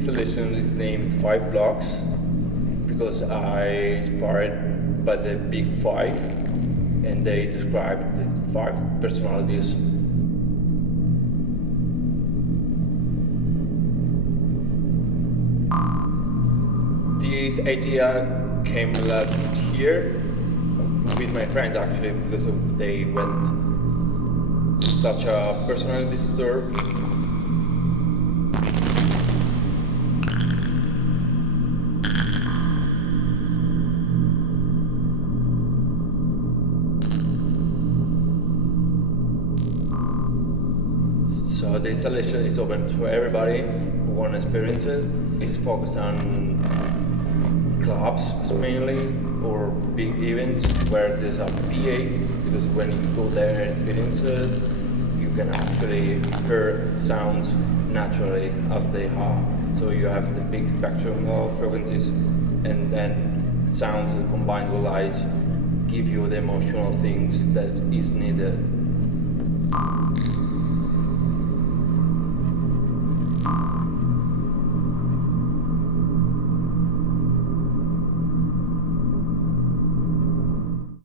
installation is named 5 blocks because I inspired by the Big Five, and they describe the 5 personalities. This idea came last year with my friends actually, because they went to such a personality disturb. So the installation is open to everybody who want to experience it. It's focused on clubs mainly, or big events where there's a PA, because when you go there and experience it, you can actually hear sounds naturally as they are. So you have the big spectrum of frequencies, and then sounds combined with light give you the emotional things that is needed.